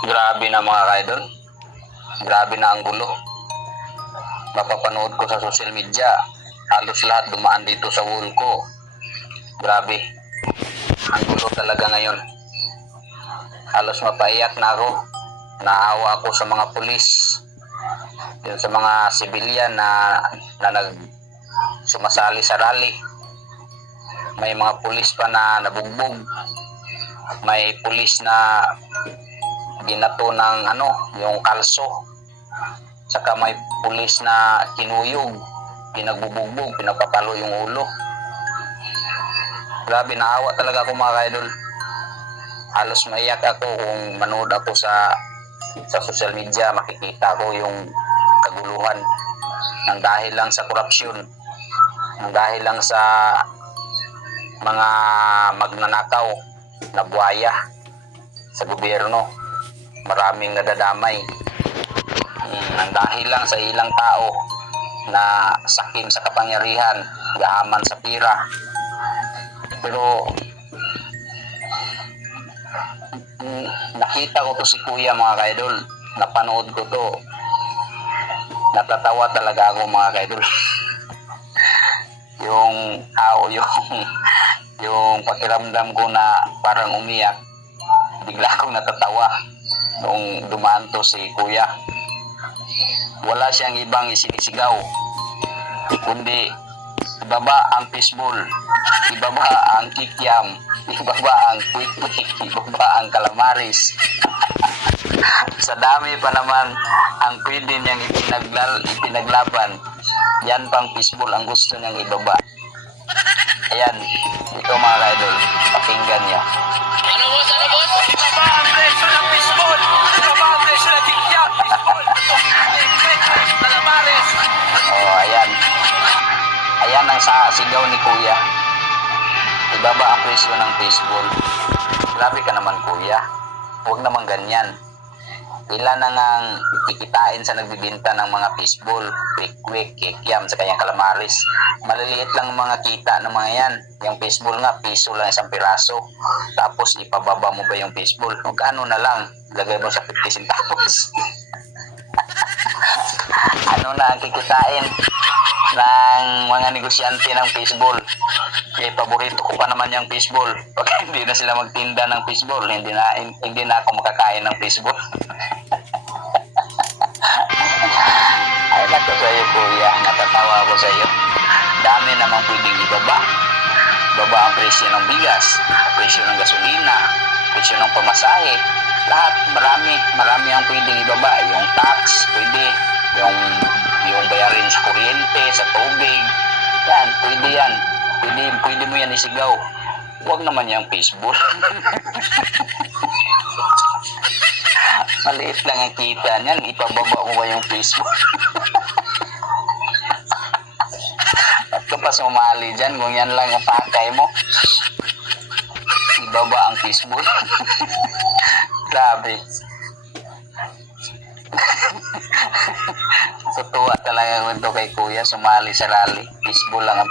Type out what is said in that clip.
Grabe na mga kaidol. Grabe na ang gulo. Mapapanood ko sa social media. Halos lahat dumaan dito sa wall ko. Grabe. Ang gulo talaga ngayon. Halos mapaiyak na ako. Naawa ako sa mga pulis. Yun sa mga sibilyan na sumasali sa rally. May mga pulis pa na nabugbog. May pulis na ginato ng yung kalso. Saka may pulis na kinuyog, pinagbubugbog, pinapapalo yung ulo. Grabe, naawa talaga ako mga kaidol. Halos maiyak ako kung manood ako sa social media, makikita ko yung kaguluhan ng dahil lang sa korupsyon, ng dahil lang sa mga magnanakaw na buhaya sa gobyerno. Maraming nadadamay ng dahil lang sa ilang tao na sakim sa kapangyarihan, gahaman sa pira. Pero nakita ko to si Kuya mga kaidol, napanood ko to, natatawa talaga ako mga kaidol. yung pakiramdam ko na parang umiyak, bigla akong natatawa nung dumaan to si Kuya. Wala siyang ibang isinisigaw kundi ibaba ang fishball, ibaba ang kikiam, ibaba ang quick-quick, ibaba ang calamaris. Sa dami pa naman ang pwede niyang ipinaglaban, yan pang fishball ang gusto niyang ibaba. Ayan, ito mga kaidol, pakinggan niyo. Ano boss? Ibaba ang presyo ng fishball, ibaba ang presyo ng kikiam, fishball, calamaris. Ayan. Ayan ang sigaw ni Kuya. Ibaba ang presyo ng fishball. Grabe ka naman Kuya. Huwag naman ganyan. Ilan na ngang kikitain sa nagbibinta ng mga fishball, quick-quick, kikiam, sa kanyang calamaris. Maliliit lang mga kita ng mga yan. Yung fishball nga, piso lang isang piraso. Tapos ipababa mo ba yung fishball? Magkano na lang? Lagay mo sa 50 centavos. Ano na ang kikitain ng mga negosyante ng fishball? Paborito ko pa naman yung fishball. Pag hindi na sila magtinda ng fishball, hindi na ako makakain ng fishball. Ay nako sa iyo Kuya, natatawa ako sa iyo. Dami namang pwedeng ibaba. Baba ang presyo ng bigas, presyo ng gasolina, presyo ng pamasahe. Lahat, marami ang pwedeng ibaba. Yung tax, pwede. Yung bayarin sa kuryente, sa tubig. Yan, pwede yan. Pwede mo yan isigaw. Huwag naman yung fishball. Maliit lang ang kita niyan, ipababa mo ba yung fishball? At ka pa sumali dyan, kung yan lang ang pakay mo, ibaba ang fishball. Grabe. Tutuwa talaga ko ito kay Kuya, sumali sa rally. Fishball lang ang